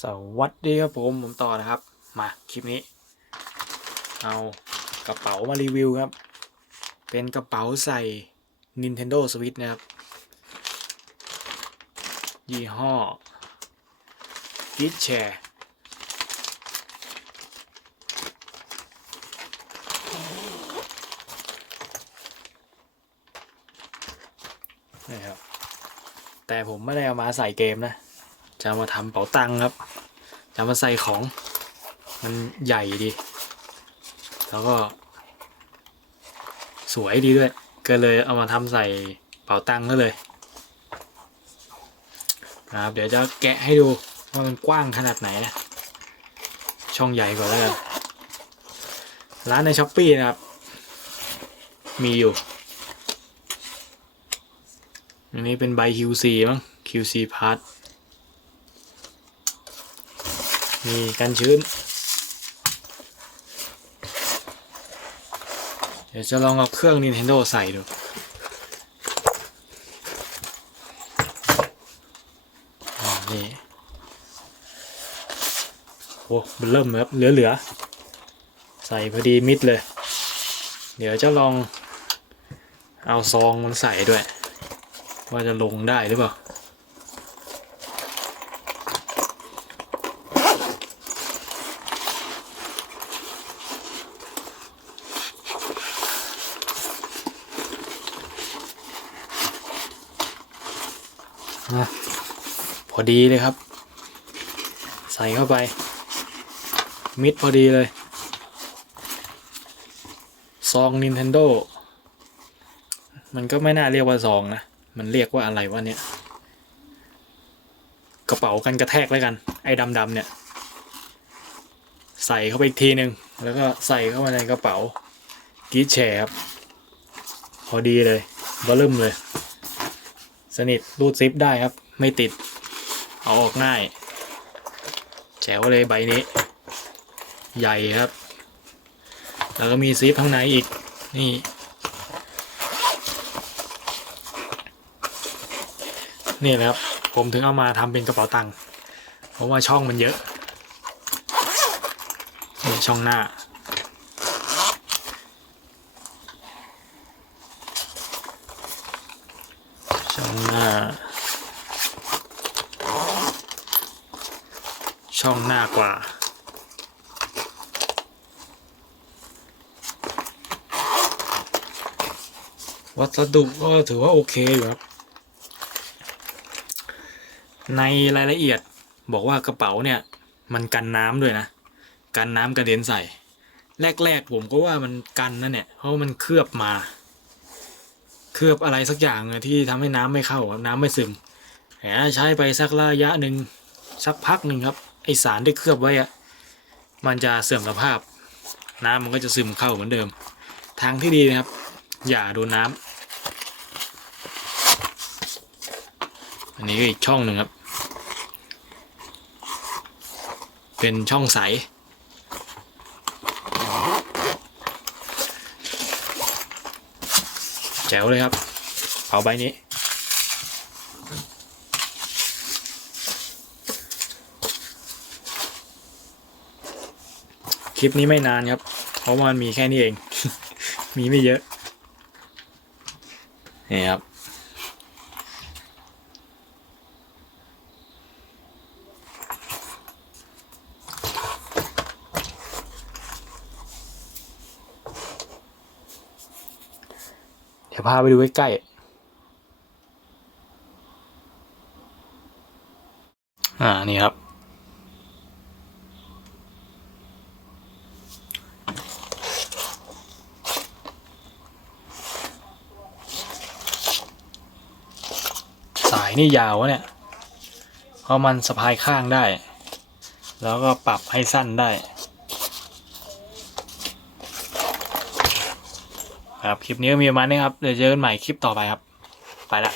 สวัสดีครับผมผมต่อนะครับ มาคลิปนี้ เอากระเป๋ามารีวิวครับ เป็นกระเป๋าใส่ Nintendo Switch นะครับ ยี่ห้อ g i t c h a r ครับ แต่ผมไม่ได้เอามาใส่เกมนะ จะมาทำเป๋าตังค์ครับ จะมาใส่ของ มันใหญ่ดี แล้วก็ สวยดีด้วย ก็เลยเอามาทำใส่เป๋าตังค์ก็เลยนะครับ เดี๋ยวจะแกะให้ดูว่ามันกว้างขนาดไหนนะ ช่องใหญ่กว่าแล้วกันร้านในช้อปปี้นะครับ มีอยู่ อันนี้เป็นใบ QC มั้ง QC Part มีกันชื้น เดี๋ยวจะลองเอาเครื่อง Nintendo ใส่ดูอ่านี่โอ้มันเริ่มครับเหลือๆ ใส่พอดีมิดเลย เดี๋ยวจะลองเอาซองมันใส่ด้วย ว่าจะลงได้หรือเปล่านะพอดีเลยครับ ใส่เข้าไป มิดพอดีเลย ซอง Nintendo มันก็ไม่น่าเรียกว่าซองนะ มันเรียกว่าอะไรวะเนี่ย กระเป๋ากันกระแทกแล้วกัน ไอ้ดำๆเนี่ย ใส่เข้าไปอีกทีหนึ่งแล้วก็ใส่เข้ามาในกระเป๋ากีดแชร์ครับพอดีเลยบอลลุ่มเลย สนิทรูดซิปได้ครับ ไม่ติด เอาออกง่ายแจ๋วเลยใบนี้ ใหญ่ครับ แล้วก็มีซิปข้างในอีกนี่ นี่แหละครับ ผมถึงเอามาทำเป็นกระเป๋าตังค์เพราะว่าช่องมันเยอะนี่ช่องหน้า ช่องหน้า ช่องหน้ากว่าวัสดุก็ถือว่าโอเคอยู่ครับ ในรายละเอียดบอกว่ากระเป๋าเนี่ย มันกันน้ำด้วยนะ กันน้ำกระเด็นใส่ แรก ๆ ผมก็ว่ามันกันนั่นเนี่ยเพราะมันเคลือบมา เคลือบอะไรสักอย่างที่ทำให้น้ำไม่เข้าน้ำไม่ซึมแต่ถ้าใช้ไปสักระยะหนึ่งสักพักหนึ่งครับ ไอสารที่เคลือบไว้อะมันจะเสื่อมสภาพ น้ำมันก็จะซึมเข้าเหมือนเดิม ทางที่ดีนะครับ อย่าโดนน้ำ อันนี้ก็อีกช่องหนึ่งครับ เป็นช่องใส แจ๋วเลยครับเอาใบนี้คลิปนี้ไม่นานครับ เพราะมันมีแค่นี้เอง มีไม่เยอะ นี่ครับ ดี๋ยวพาไปดูใกล้ๆอ่า นี่ครับ สายนี่ยาววะเนี่ย เพราะมันสะพายข้างได้ แล้วก็ปรับให้สั้นได้ ครับ คลิปนี้ก็มีประมาณนี้ครับ เดี๋ยวเจอกันใหม่คลิปต่อไปครับ ไปละ